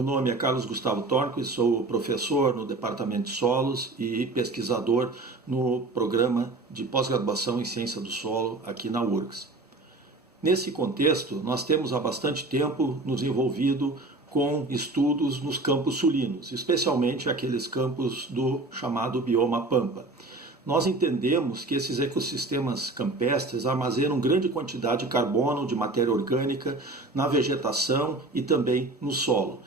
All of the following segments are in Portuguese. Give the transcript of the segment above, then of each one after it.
Meu nome é Carlos Gustavo Tornquist, sou professor no Departamento de Solos e pesquisador no programa de pós-graduação em Ciência do Solo aqui na URGS. Nesse contexto, nós temos há bastante tempo nos envolvido com estudos nos campos sulinos, especialmente aqueles campos do chamado bioma Pampa. Nós entendemos que esses ecossistemas campestres armazenam grande quantidade de carbono, de matéria orgânica, na vegetação e também no solo.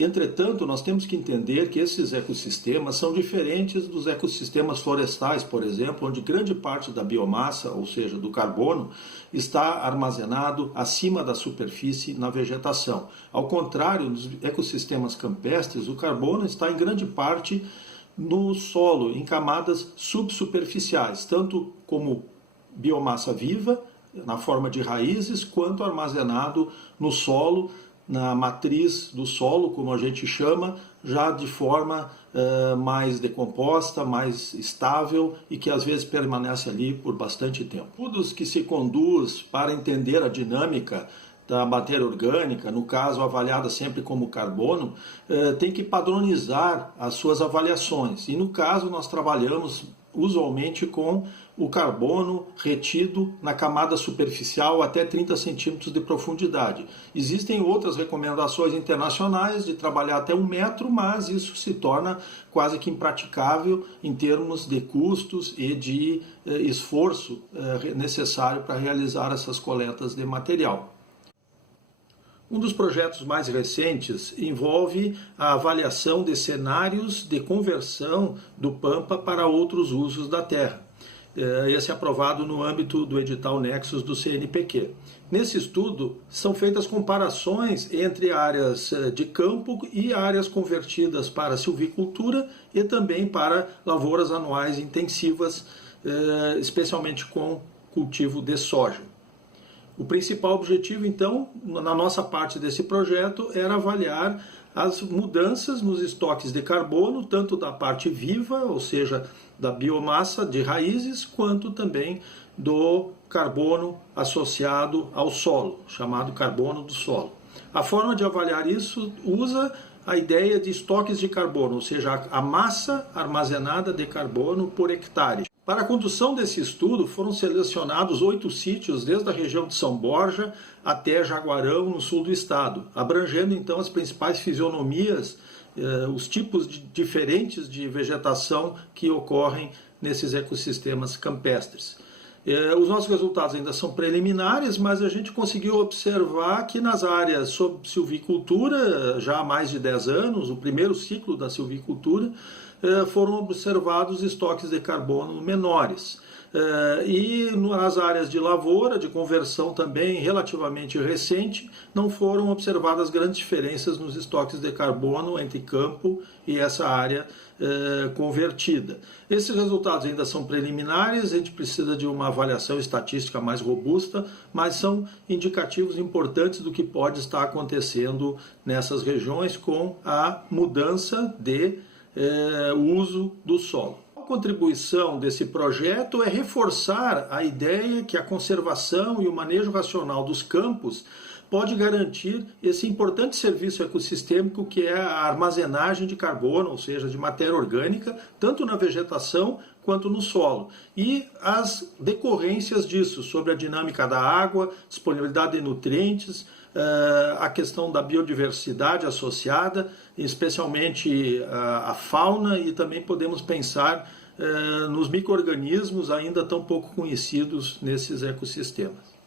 Entretanto, nós temos que entender que esses ecossistemas são diferentes dos ecossistemas florestais, por exemplo, onde grande parte da biomassa, ou seja, do carbono, está armazenado acima da superfície na vegetação. Ao contrário, nos ecossistemas campestres, o carbono está em grande parte no solo, em camadas subsuperficiais, tanto como biomassa viva, na forma de raízes, quanto armazenado no solo, na matriz do solo, como a gente chama, já de forma mais decomposta, mais estável e que às vezes permanece ali por bastante tempo. Estudos que se conduz para entender a dinâmica da matéria orgânica, no caso avaliada sempre como carbono, tem que padronizar as suas avaliações. E no caso nós trabalhamos usualmente com o carbono retido na camada superficial até 30 centímetros de profundidade. Existem outras recomendações internacionais de trabalhar até 1 metro, mas isso se torna quase que impraticável em termos de custos e de esforço necessário para realizar essas coletas de material. Um dos projetos mais recentes envolve a avaliação de cenários de conversão do Pampa para outros usos da terra. Esse é aprovado no âmbito do edital Nexus do CNPq. Nesse estudo, são feitas comparações entre áreas de campo e áreas convertidas para silvicultura e também para lavouras anuais intensivas, especialmente com cultivo de soja. O principal objetivo, então, na nossa parte desse projeto, era avaliar as mudanças nos estoques de carbono, tanto da parte viva, ou seja, da biomassa de raízes, quanto também do carbono associado ao solo, chamado carbono do solo. A forma de avaliar isso usa a ideia de estoques de carbono, ou seja, a massa armazenada de carbono por hectare. Para a condução desse estudo foram selecionados 8 sítios desde a região de São Borja até Jaguarão, no sul do estado, abrangendo então as principais fisionomias, os tipos diferentes de vegetação que ocorrem nesses ecossistemas campestres. Os nossos resultados ainda são preliminares, mas a gente conseguiu observar que nas áreas sob silvicultura, já há mais de 10 anos, o primeiro ciclo da silvicultura, foram observados estoques de carbono menores. E nas áreas de lavoura, de conversão também relativamente recente, não foram observadas grandes diferenças nos estoques de carbono entre campo e essa área convertida. Esses resultados ainda são preliminares, a gente precisa de uma avaliação estatística mais robusta, mas são indicativos importantes do que pode estar acontecendo nessas regiões com a mudança de uso do solo. A contribuição desse projeto é reforçar a ideia que a conservação e o manejo racional dos campos pode garantir esse importante serviço ecossistêmico que é a armazenagem de carbono, ou seja, de matéria orgânica, tanto na vegetação quanto no solo. E as decorrências disso, sobre a dinâmica da água, disponibilidade de nutrientes, a questão da biodiversidade associada, especialmente a fauna, e também podemos pensar nos micro-organismos ainda tão pouco conhecidos nesses ecossistemas.